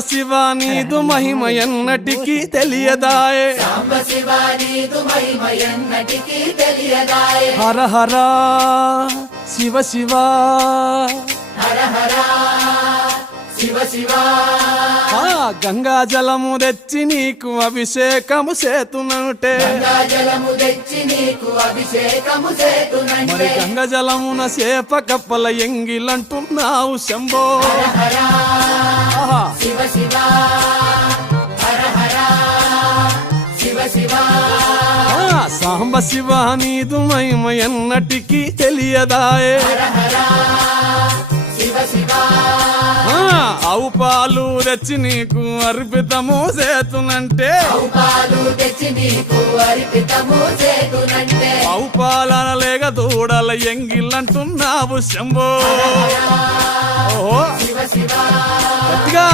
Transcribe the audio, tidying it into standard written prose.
శివ నీదు మహిమ ఎన్నటికీ తెలియదాయే హర హర శివ శివ గంగా జలము తెచ్చి నీకు అభిషేకము చేతునంటే మరి గంగా జలమున సేప కప్పల ఎంగిలంటున్నావు శంభో సాంబ శివ నీదు మహిమ ఎన్నటికీ తెలియదాయే ఆవు పాలు తెచ్చి నీకు అర్పితము చేతునంటే ఆవు పాలన లేక దూడల ఎంగిలంటున్నావు శంభో ఓహో గట్టిగా